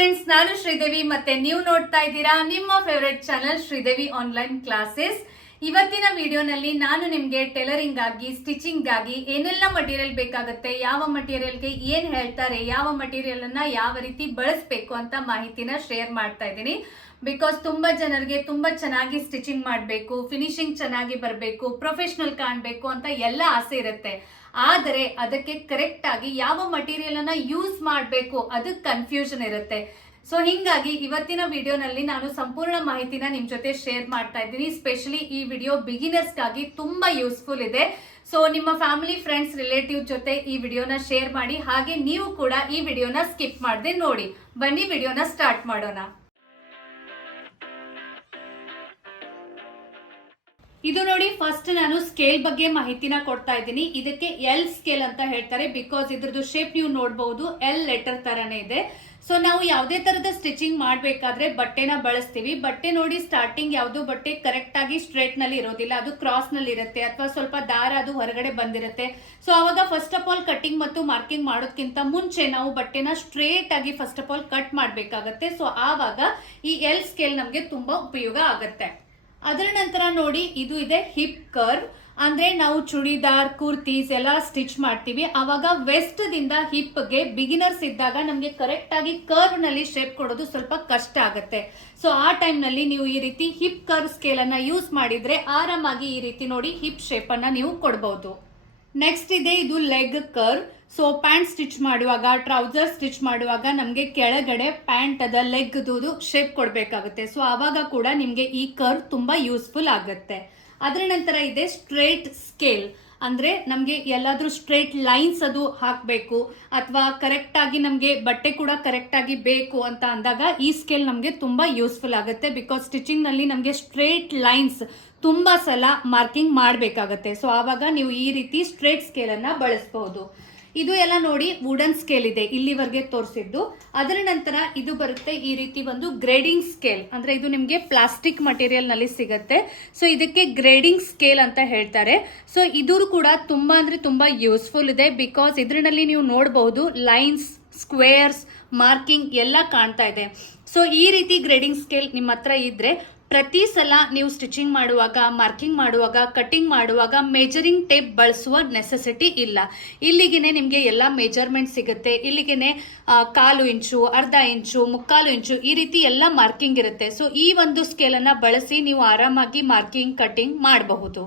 Friends, ನಾನು ಶ್ರೀದೇವಿ ಮತ್ತೆ ನೀವು ನೋಡ್ತಾ ಇದ್ದೀರಾ ನಿಮ್ಮ favourite channel Sridevi online classes. ಇವತ್ತಿನ ವಿಡಿಯೋನಲ್ಲಿ ನಾನು ನಿಮಗೆ ಟೈಲರಿಂಗ್ ಆಗಿ ಸ್ಟಿಚಿಂಗ್ ಆಗಿ ಏನೆಲ್ಲ ಮಟೀರಿಯಲ್ ಬೇಕಾಗುತ್ತೆ, ಯಾವ ಮಟೀರಿಯಲ್ಗೆ ಏನ್ ಹೇಳ್ತಾರೆ, ಯಾವ ಮಟೀರಿಯಲ್ ಅನ್ನ ಯಾವ ರೀತಿ ಬಳಸಬೇಕು ಅಂತ ಮಾಹಿತಿನ ಶೇರ್ ಮಾಡ್ತಾ ಇದ್ದೀನಿ. ಬಿಕಾಸ್ ತುಂಬಾ ಜನರಿಗೆ ತುಂಬಾ ಚೆನ್ನಾಗಿ ಸ್ಟಿಚಿಂಗ್ ಮಾಡಬೇಕು, ಫಿನಿಶಿಂಗ್ ಚೆನ್ನಾಗಿ ಬರಬೇಕು, ಪ್ರೊಫೆಷನಲ್ ಕಾಣಬೇಕು ಅಂತ ಎಲ್ಲ ಆಸೆ ಇರುತ್ತೆ. ಆದರೆ ಅದಕ್ಕೆ ಕರೆಕ್ಟ್ ಆಗಿ ಯಾವ ಮಟೀರಿಯಲ್ ಅನ್ನ ಯೂಸ್ ಮಾಡಬೇಕು ಅದಕ್ಕೆ ಕನ್ಫ್ಯೂಷನ್ ಇರುತ್ತೆ. ಸೊ ಹಿಂಗಾಗಿ ಇವತ್ತಿನ ವಿಡಿಯೋನಲ್ಲಿ ನಾನು ಸಂಪೂರ್ಣ ಮಾಹಿತಿನ ನಿಮ್ ಜೊತೆ ಶೇರ್ ಮಾಡ್ತಾ ಇದ್ದೀನಿ. ಸ್ಪೆಷಲಿ ಈ ವಿಡಿಯೋ ಬಿಗಿನರ್ಸ್ಗಾಗಿ ತುಂಬಾ ಯೂಸ್ಫುಲ್ ಇದೆ. ಸೊ ನಿಮ್ಮ ಫ್ಯಾಮಿಲಿ, ಫ್ರೆಂಡ್ಸ್, ರಿಲೇಟಿವ್ ಜೊತೆ ಈ ವಿಡಿಯೋನ ಶೇರ್ ಮಾಡಿ. ಹಾಗೆ ನೀವು ಕೂಡ ಈ ವಿಡಿಯೋನ ಸ್ಕಿಪ್ ಮಾಡದೆ ನೋಡಿ. ಬನ್ನಿ ವಿಡಿಯೋನ ಸ್ಟಾರ್ಟ್ ಮಾಡೋಣ. ಇದು ನೋಡಿ, ಫಸ್ಟ್ ನಾನು ಸ್ಕೇಲ್ ಬಗ್ಗೆ ಮಾಹಿತಿನ ಕೊಡ್ತಾ ಇದ್ದೀನಿ. ಇದಕ್ಕೆ ಎಲ್ ಸ್ಕೇಲ್ ಅಂತ ಹೇಳ್ತಾರೆ. ಬಿಕಾಸ್ ಇದ್ರದ್ದು ಶೇಪ್ ನೀವು ನೋಡಬಹುದು, ಎಲ್ ಲೆಟರ್ ತರನೇ ಇದೆ. ಸೊ ನಾವು ಯಾವುದೇ ತರದ ಸ್ಟಿಚಿಂಗ್ ಮಾಡಬೇಕಾದ್ರೆ ಬಟ್ಟೆನ ಬಳಸ್ತೀವಿ. ಬಟ್ಟೆ ನೋಡಿ, ಸ್ಟಾರ್ಟಿಂಗ್ ಯಾವ್ದು ಬಟ್ಟೆ ಕರೆಕ್ಟ್ ಆಗಿ ಸ್ಟ್ರೇಟ್ ನಲ್ಲಿ ಇರೋದಿಲ್ಲ, ಅದು ಕ್ರಾಸ್ ನಲ್ಲಿ ಇರುತ್ತೆ, ಅಥವಾ ಸ್ವಲ್ಪ ದಾರ ಅದು ಹೊರಗಡೆ ಬಂದಿರುತ್ತೆ. ಸೊ ಅವಾಗ ಫಸ್ಟ್ ಆಫ್ ಆಲ್ ಕಟಿಂಗ್ ಮತ್ತು ಮಾರ್ಕಿಂಗ್ ಮಾಡೋದಕ್ಕಿಂತ ಮುಂಚೆ ನಾವು ಬಟ್ಟೆನ ಸ್ಟ್ರೇಟ್ ಆಗಿ ಫಸ್ಟ್ ಆಫ್ ಆಲ್ ಕಟ್ ಮಾಡಬೇಕಾಗತ್ತೆ. ಸೊ ಆವಾಗ ಈ ಎಲ್ ಸ್ಕೇಲ್ ನಮ್ಗೆ ತುಂಬಾ ಉಪಯೋಗ ಆಗುತ್ತೆ. ಅದರ ನಂತರ ನೋಡಿ, ಇದು ಇದೆ ಹಿಪ್ ಕರ್ವ್. ಅಂದ್ರೆ ನಾವು ಚೂಡಿದಾರ್, ಕುರ್ತೀಸ್ ಎಲ್ಲ ಸ್ಟಿಚ್ ಮಾಡ್ತೀವಿ. ಅವಾಗ ವೆಸ್ಟ್ ದಿಂದ ಹಿಪ್ ಗೆ ಬಿಗಿನರ್ಸ್ ಇದ್ದಾಗ ನಮ್ಗೆ ಕರೆಕ್ಟ್ ಆಗಿ ಕರ್ವ್ ನಲ್ಲಿ ಶೇಪ್ ಕೊಡೋದು ಸ್ವಲ್ಪ ಕಷ್ಟ ಆಗುತ್ತೆ. ಸೊ ಆ ಟೈಮ್ ನಲ್ಲಿ ನೀವು ಈ ರೀತಿ ಹಿಪ್ ಕರ್ವ್ ಸ್ಕೇಲ್ ಅನ್ನ ಯೂಸ್ ಮಾಡಿದ್ರೆ ಆರಾಮಾಗಿ ಈ ರೀತಿ ನೋಡಿ ಹಿಪ್ ಶೇಪ್ ಅನ್ನ ನೀವು ಕೊಡಬಹುದು. ನೆಕ್ಸ್ಟ್ ಇದೆ ಇದು leg curve. So pant stitch ಮಾಡುವಾಗ, ಟ್ರೌಸರ್ ಸ್ಟಿಚ್ ಮಾಡುವಾಗ ನಮಗೆ ಕೆಳಗಡೆ ಪ್ಯಾಂಟ್ ಅದ ಲೆಗ್ ಶೇಪ್ ಕೊಡಬೇಕಾಗುತ್ತೆ. ಸೊ ಆವಾಗ ಕೂಡ ನಿಮ್ಗೆ ಈ ಕರ್ವ್ ತುಂಬಾ ಯೂಸ್ಫುಲ್ ಆಗುತ್ತೆ. ಅದರ ನಂತರ ಇದೆ ಸ್ಟ್ರೇಟ್ ಸ್ಕೇಲ್. ಅಂದ್ರೆ ನಮ್ಗೆ ಎಲ್ಲಾದ್ರೂ ಸ್ಟ್ರೇಟ್ ಲೈನ್ಸ್ ಅದು ಹಾಕಬೇಕು, ಅಥವಾ ಕರೆಕ್ಟ್ ಆಗಿ ನಮ್ಗೆ ಬಟ್ಟೆ ಕೂಡ ಕರೆಕ್ಟ್ ಆಗಿ ಬೇಕು ಅಂತ ಅಂದಾಗ ಈ ಸ್ಕೇಲ್ ನಮ್ಗೆ ತುಂಬಾ ಯೂಸ್ಫುಲ್ ಆಗುತ್ತೆ. ಬಿಕಾಸ್ ಸ್ಟಿಚಿಂಗ್ ನಲ್ಲಿ ನಮ್ಗೆ ಸ್ಟ್ರೇಟ್ ಲೈನ್ಸ್ ತುಂಬಾ ಸಲ ಮಾರ್ಕಿಂಗ್ ಮಾಡಬೇಕಾಗತ್ತೆ. ಸೊ ಆವಾಗ ನೀವು ಈ ರೀತಿ ಸ್ಟ್ರೇಟ್ ಸ್ಕೇಲ್ ಅನ್ನ ಬಳಸಬಹುದು. ಇದು ಎಲ್ಲ ನೋಡಿ ವುಡನ್ ಸ್ಕೇಲ್ ಇದೆ, ಇಲ್ಲಿವರೆಗೆ ತೋರಿಸಿದ್ದು. ಅದರ ನಂತರ ಇದು ಬರುತ್ತೆ ಈ ರೀತಿ ಒಂದು ಗ್ರೇಡಿಂಗ್ ಸ್ಕೇಲ್. ಅಂದ್ರೆ ಇದು ನಿಮ್ಗೆ ಪ್ಲಾಸ್ಟಿಕ್ ಮಟೀರಿಯಲ್ ನಲ್ಲಿ ಸಿಗುತ್ತೆ. ಸೊ ಇದಕ್ಕೆ ಗ್ರೇಡಿಂಗ್ ಸ್ಕೇಲ್ ಅಂತ ಹೇಳ್ತಾರೆ. ಸೊ ಇದು ಕೂಡ ತುಂಬಾ ಅಂದ್ರೆ ತುಂಬಾ ಯೂಸ್ಫುಲ್ ಇದೆ. ಬಿಕಾಸ್ ಇದರಲ್ಲಿ ನೀವು ನೋಡಬಹುದು ಲೈನ್ಸ್, ಸ್ಕ್ವೇರ್ಸ್, ಮಾರ್ಕಿಂಗ್ ಎಲ್ಲ ಕಾಣ್ತಾ ಇದೆ. ಸೊ ಈ ರೀತಿ ಗ್ರೇಡಿಂಗ್ ಸ್ಕೇಲ್ ನಿಮ್ಮ ಹತ್ರ ಇದ್ರೆ ಪ್ರತಿ ಸಲ ನೀವು ಸ್ಟಿಚಿಂಗ್ ಮಾಡುವಾಗ, ಮಾರ್ಕಿಂಗ್ ಮಾಡುವಾಗ, ಕಟಿಂಗ್ ಮಾಡುವಾಗ ಮೇಜರಿಂಗ್ ಟೇಪ್ ಬಳಸುವ ನೆಸೆಸಿಟಿ ಇಲ್ಲ. ಇಲ್ಲಿಗೆನೆ ನಿಮಗೆ ಎಲ್ಲ ಮೆಜರ್ಮೆಂಟ್ ಸಿಗುತ್ತೆ. ಇಲ್ಲಿಗೆನೆ 1/4 ಇಂಚು, ಅರ್ಧ ಇಂಚು, 3/4 ಇಂಚು ಈ ರೀತಿ ಎಲ್ಲ ಮಾರ್ಕಿಂಗ್ ಇರುತ್ತೆ. ಸೊ ಈ ಒಂದು ಸ್ಕೇಲ್ ಅನ್ನ ಬಳಸಿ ನೀವು ಆರಾಮಾಗಿ ಮಾರ್ಕಿಂಗ್, ಕಟಿಂಗ್ ಮಾಡಬಹುದು.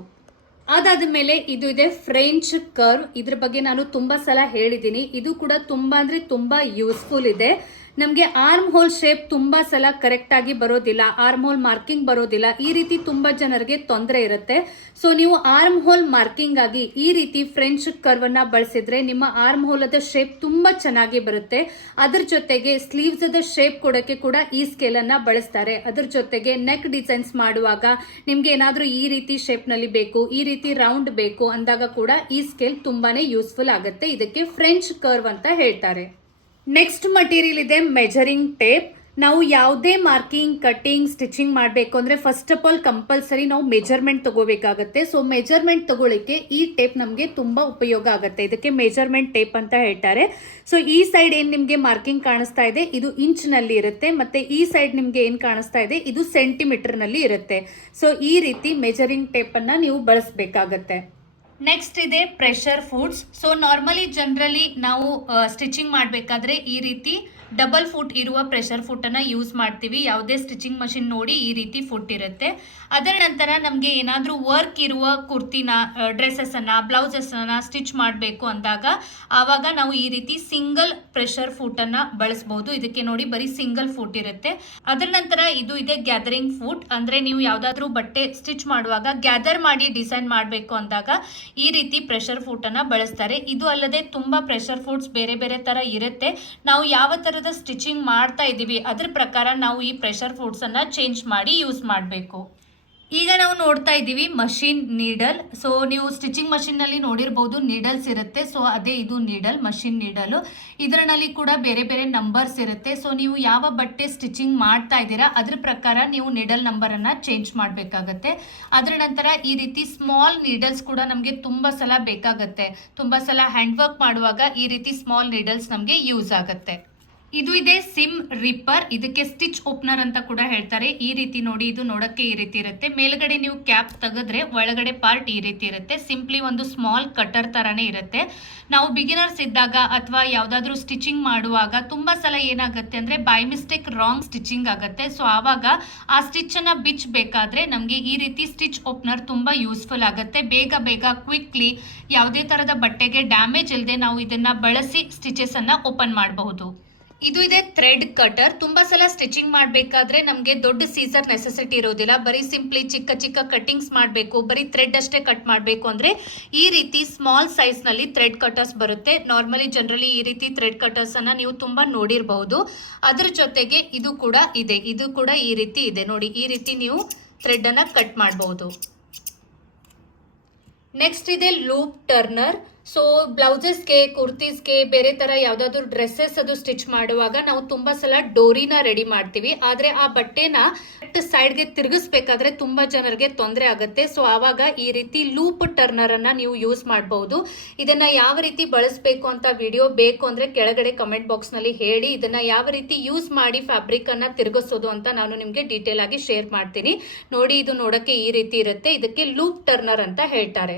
ಅದಾದ ಮೇಲೆ ಇದು ಇದೆ ಫ್ರೆಂಚ್ ಕರ್ವ್. ಇದ್ರ ಬಗ್ಗೆ ನಾನು ತುಂಬಾ ಸಲ ಹೇಳಿದ್ದೀನಿ. ಇದು ಕೂಡ ತುಂಬಾ ಅಂದ್ರೆ ತುಂಬಾ ಯೂಸ್ಫುಲ್ ಇದೆ. ನಮ್ಗೆ ಆರ್ಮ್ ಹೋಲ್ ಶೇಪ್ ತುಂಬಾ ಸಲ ಕರೆಕ್ಟ್ ಆಗಿ ಬರೋದಿಲ್ಲ, ಆರ್ಮ್ ಹೋಲ್ ಮಾರ್ಕಿಂಗ್ ಬರೋದಿಲ್ಲ. ಈ ರೀತಿ ತುಂಬಾ ಜನರಿಗೆ ತೊಂದರೆ ಇರುತ್ತೆ. ಸೊ ನೀವು ಆರ್ಮ್ ಹೋಲ್ ಮಾರ್ಕಿಂಗ್ ಆಗಿ ಈ ರೀತಿ ಫ್ರೆಂಚ್ ಕರ್ವ್ ಅನ್ನ ಬಳಸಿದ್ರೆ ನಿಮ್ಮ ಆರ್ಮ್ ಹೋಲ್ ಅದ ಶೇಪ್ ತುಂಬಾ ಚೆನ್ನಾಗಿ ಬರುತ್ತೆ. ಅದ್ರ ಜೊತೆಗೆ ಸ್ಲೀವ್ಸ್ ಅದ ಶೇಪ್ ಕೊಡಕ್ಕೆ ಕೂಡ ಈ ಸ್ಕೇಲ್ ಅನ್ನ ಬಳಸ್ತಾರೆ. ಅದ್ರ ಜೊತೆಗೆ ನೆಕ್ ಡಿಸೈನ್ಸ್ ಮಾಡುವಾಗ ನಿಮ್ಗೆ ಏನಾದ್ರೂ ಈ ರೀತಿ ಶೇಪ್ ನಲ್ಲಿ ಬೇಕು, ಈ ರೀತಿ ರೌಂಡ್ ಬೇಕು ಅಂದಾಗ ಕೂಡ ಈ ಸ್ಕೇಲ್ ತುಂಬಾನೇ ಯೂಸ್ಫುಲ್ ಆಗುತ್ತೆ. ಇದಕ್ಕೆ ಫ್ರೆಂಚ್ ಕರ್ವ್ ಅಂತ ಹೇಳ್ತಾರೆ. ನೆಕ್ಸ್ಟ್ ಮಟೀರಿಯಲ್ ಇದೆ ಮೆಜರಿಂಗ್ ಟೇಪ್. ನಾವು ಯಾವುದೇ ಮಾರ್ಕಿಂಗ್, ಕಟಿಂಗ್, ಸ್ಟಿಚಿಂಗ್ ಮಾಡಬೇಕು ಅಂದ್ರೆ ಫಸ್ಟ್ ಆಫ್ ಆಲ್ ಕಂಪಲ್ಸರಿ ನಾವು ಮೆಜರ್ಮೆಂಟ್ ತಗೋಬೇಕಾಗುತ್ತೆ. ಸೊ ಮೆಜರ್ಮೆಂಟ್ ತಗೊಳ್ಳಿಕ್ಕೆ ಈ ಟೇಪ್ ನಮಗೆ ತುಂಬಾ ಉಪಯೋಗ ಆಗುತ್ತೆ. ಇದಕ್ಕೆ ಮೆಜರ್ಮೆಂಟ್ ಟೇಪ್ ಅಂತ ಹೇಳ್ತಾರೆ. ಸೊ ಈ ಸೈಡ್ ಏನ್ ನಿಮ್ಗೆ ಮಾರ್ಕಿಂಗ್ ಕಾಣಿಸ್ತಾ ಇದೆ ಇದು ಇಂಚ್ ನಲ್ಲಿ ಇರುತ್ತೆ, ಮತ್ತೆ ಈ ಸೈಡ್ ನಿಮ್ಗೆ ಏನ್ ಕಾಣಿಸ್ತಾ ಇದೆ ಇದು ಸೆಂಟಿಮೀಟರ್ ನಲ್ಲಿ ಇರುತ್ತೆ. ಸೊ ಈ ರೀತಿ ಮೆಜರಿಂಗ್ ಟೇಪ್ ಅನ್ನ ನೀವು ಬಳಸಬೇಕಾಗತ್ತೆ. ನೆಕ್ಸ್ಟ್ ಇದೆ pressure foots. So normally generally ನಾವು ಸ್ಟಿಚಿಂಗ್ ಮಾಡಬೇಕಾದ್ರೆ ಈ ರೀತಿ ಡಬಲ್ ಫುಟ್ ಇರುವ ಪ್ರೆಷರ್ ಫುಟ್ ಅನ್ನ ಯೂಸ್ ಮಾಡ್ತೀವಿ. ಯಾವುದೇ ಸ್ಟಿಚಿಂಗ್ ಮಷಿನ್ ನೋಡಿ ಈ ರೀತಿ ಫುಟ್ ಇರುತ್ತೆ. ಅದರ ನಂತರ ನಮಗೆ ಏನಾದರೂ ವರ್ಕ್ ಇರುವ ಕುರ್ತಿನ, ಡ್ರೆಸ್ಸಸ್ ಅನ್ನ, ಬ್ಲೌಸಸ್ ಅನ್ನ ಸ್ಟಿಚ್ ಮಾಡಬೇಕು ಅಂದಾಗ ಆವಾಗ ನಾವು ಈ ರೀತಿ ಸಿಂಗಲ್ ಪ್ರೆಷರ್ ಫುಟ್ ಅನ್ನ ಬಳಸಬಹುದು. ಇದಕ್ಕೆ ನೋಡಿ ಬರೀ ಸಿಂಗಲ್ ಫುಟ್ ಇರುತ್ತೆ. ಅದರ ನಂತರ ಇದು ಇದೆ ಗ್ಯಾದರಿಂಗ್ ಫುಟ್. ಅಂದ್ರೆ ನೀವು ಯಾವ್ದಾದ್ರು ಬಟ್ಟೆ ಸ್ಟಿಚ್ ಮಾಡುವಾಗ ಗ್ಯಾದರ್ ಮಾಡಿ ಡಿಸೈನ್ ಮಾಡಬೇಕು ಅಂದಾಗ ಈ ರೀತಿ ಪ್ರೆಷರ್ ಫುಟ್ ಅನ್ನ ಬಳಸ್ತಾರೆ. ಇದು ಅಲ್ಲದೆ ತುಂಬಾ ಪ್ರೆಷರ್ ಫುಟ್ಸ್ ಬೇರೆ ಬೇರೆ ತರ ಇರುತ್ತೆ. ನಾವು ಯಾವ ತರದ ಸ್ಟಿಚಿಂಗ್ ಮಾಡ್ತಾ ಇದೀವಿ ಅದ್ರ ಪ್ರಕಾರ ನಾವು ಈ ಪ್ರೆಷರ್ ಫುಟ್ಸ್ ಅನ್ನ ಚೇಂಜ್ ಮಾಡಿ ಯೂಸ್ ಮಾಡಬೇಕು. ಈಗ ನಾವು ನೋಡ್ತಾ ಇದ್ದೀವಿ ಮಷಿನ್ ನೀಡಲ್. ಸೊ ನೀವು ಸ್ಟಿಚಿಂಗ್ ಮಷಿನ್ ನಲ್ಲಿ ನೋಡಿರಬಹುದು ನೀಡಲ್ಸ್ ಇರುತ್ತೆ. ಸೊ ಅದೇ ಇದು ನೀಡಲ್, ಮಷಿನ್ ನೀಡಲ್. ಇದರಲ್ಲಿ ಕೂಡ ಬೇರೆ ಬೇರೆ ನಂಬರ್ಸ್ ಇರುತ್ತೆ. ಸೊ ನೀವು ಯಾವ ಬಟ್ಟೆ ಸ್ಟಿಚಿಂಗ್ ಮಾಡ್ತಾ ಇದ್ದೀರಾ ಅದ್ರ ಪ್ರಕಾರ ನೀವು ನೀಡಲ್ ನಂಬರ್ ಅನ್ನ ಚೇಂಜ್ ಮಾಡಬೇಕಾಗತ್ತೆ. ಅದರ ನಂತರ ಈ ರೀತಿ ಸ್ಮಾಲ್ ನೀಡಲ್ಸ್ ಕೂಡ ನಮಗೆ ತುಂಬಾ ಸಲ ಬೇಕಾಗತ್ತೆ. ತುಂಬಾ ಸಲ ಹ್ಯಾಂಡ್ ವರ್ಕ್ ಮಾಡುವಾಗ ಈ ರೀತಿ ಸ್ಮಾಲ್ ನೀಡಲ್ಸ್ ನಮಗೆ ಯೂಸ್ ಆಗುತ್ತೆ. ಇದು ಇದೆ ಸಿಮ್ ರಿಪ್ಪರ್, ಇದಕ್ಕೆ ಸ್ಟಿಚ್ ಓಪನರ್ ಅಂತ ಕೂಡ ಹೇಳ್ತಾರೆ. ಈ ರೀತಿ ನೋಡಿ, ಇದು ನೋಡಕ್ಕೆ ಈ ರೀತಿ ಇರುತ್ತೆ. ಮೇಲ್ಗಡೆ ನೀವು ಕ್ಯಾಪ್ ತೆಗೆದ್ರೆ ಒಳಗಡೆ ಪಾರ್ಟ್ ಈ ರೀತಿ ಇರುತ್ತೆ. ಸಿಂಪ್ಲಿ ಒಂದು ಸ್ಮಾಲ್ ಕಟರ್ ತರಾನೇ ಇರುತ್ತೆ. ನಾವು ಬಿಗಿನರ್ಸ್ ಇದ್ದಾಗ ಅಥವಾ ಯಾವ್ದಾದ್ರು ಸ್ಟಿಚಿಂಗ್ ಮಾಡುವಾಗ ತುಂಬಾ ಸಲ ಏನಾಗುತ್ತೆ ಅಂದ್ರೆ ಬೈ ಮಿಸ್ಟೇಕ್ ರಾಂಗ್ ಸ್ಟಿಚಿಂಗ್ ಆಗುತ್ತೆ. ಸೊ ಆವಾಗ ಆ ಸ್ಟಿಚ್ ಅನ್ನ ಬಿಚ್ಚಬೇಕಾದ್ರೆ ನಮಗೆ ಈ ರೀತಿ ಸ್ಟಿಚ್ ಓಪನರ್ ತುಂಬಾ ಯೂಸ್ಫುಲ್ ಆಗುತ್ತೆ. ಬೇಗ ಬೇಗ ಕ್ವಿಕ್ಲಿ ಯಾವುದೇ ತರದ ಬಟ್ಟೆಗೆ ಡ್ಯಾಮೇಜ್ ಇಲ್ಲದೆ ನಾವು ಇದನ್ನ ಬಳಸಿ ಸ್ಟಿಚಸ್ ಅನ್ನ ಓಪನ್ ಮಾಡಬಹುದು. ಇದು ಇದೆ ಥ್ರೆಡ್ ಕಟರ್. ತುಂಬಾ ಸಲ ಸ್ಟಿಚಿಂಗ್ ಮಾಡಬೇಕಾದ್ರೆ ನಮಗೆ ದೊಡ್ಡ ಸೀಸರ್ ನೆಸೆಸಿಟಿ ಇರೋದಿಲ್ಲ. ಬರೀ ಸಿಂಪ್ಲಿ ಚಿಕ್ಕ ಚಿಕ್ಕ ಕಟ್ಟಿಂಗ್ಸ್ ಮಾಡಬೇಕು, ಬರೀ ಥ್ರೆಡ್ ಅಷ್ಟೇ ಕಟ್ ಮಾಡಬೇಕು ಅಂದ್ರೆ ಈ ರೀತಿ ಸ್ಮಾಲ್ ಸೈಜ್ ನಲ್ಲಿ ಥ್ರೆಡ್ ಕಟರ್ಸ್ ಬರುತ್ತೆ. ನಾರ್ಮಲಿ ಜನರಲಿ ಈ ರೀತಿ ಥ್ರೆಡ್ ಕಟರ್ಸ್ ಅನ್ನ ನೀವು ತುಂಬಾ ನೋಡಿರಬಹುದು. ಅದ್ರ ಜೊತೆಗೆ ಇದು ಕೂಡ ಇದೆ, ಇದು ಕೂಡ ಈ ರೀತಿ ಇದೆ ನೋಡಿ. ಈ ರೀತಿ ನೀವು ಥ್ರೆಡ್ ಅನ್ನ ಕಟ್ ಮಾಡಬಹುದು. ನೆಕ್ಸ್ಟ್ ಇದೆ ಲೂಪ್ ಟರ್ನರ್. ಸೊ ಬ್ಲೌಸಸ್ಗೆ, ಕುರ್ತೀಸ್ಗೆ, ಬೇರೆ ತರ ಯಾವ್ದಾದ್ರು ಡ್ರೆಸ್ಸಸ್ ಅದು ಸ್ಟಿಚ್ ಮಾಡುವಾಗ ನಾವು ತುಂಬಾ ಸಲ ಡೋರಿನ ರೆಡಿ ಮಾಡ್ತೀವಿ. ಆದ್ರೆ ಆ ಬಟ್ಟೆನ ಸೈಡ್ಗೆ ತಿರುಗಿಸ್ಬೇಕಾದ್ರೆ ತುಂಬಾ ಜನರಿಗೆ ತೊಂದರೆ ಆಗುತ್ತೆ. ಸೊ ಆವಾಗ ಈ ರೀತಿ ಲೂಪ್ ಟರ್ನರ್ ಅನ್ನ ನೀವು ಯೂಸ್ ಮಾಡಬಹುದು. ಇದನ್ನ ಯಾವ ರೀತಿ ಬಳಸಬೇಕು ಅಂತ ವಿಡಿಯೋ ಬೇಕು ಅಂದ್ರೆ ಕೆಳಗಡೆ ಕಮೆಂಟ್ ಬಾಕ್ಸ್ ನಲ್ಲಿ ಹೇಳಿ. ಇದನ್ನ ಯಾವ ರೀತಿ ಯೂಸ್ ಮಾಡಿ ಫ್ಯಾಬ್ರಿಕ್ ಅನ್ನ ತಿರುಗಿಸೋದು ಅಂತ ನಾನು ನಿಮ್ಗೆ ಡೀಟೇಲ್ ಆಗಿ ಶೇರ್ ಮಾಡ್ತೀನಿ. ನೋಡಿ, ಇದು ನೋಡಕ್ಕೆ ಈ ರೀತಿ ಇರುತ್ತೆ. ಇದಕ್ಕೆ ಲೂಪ್ ಟರ್ನರ್ ಅಂತ ಹೇಳ್ತಾರೆ.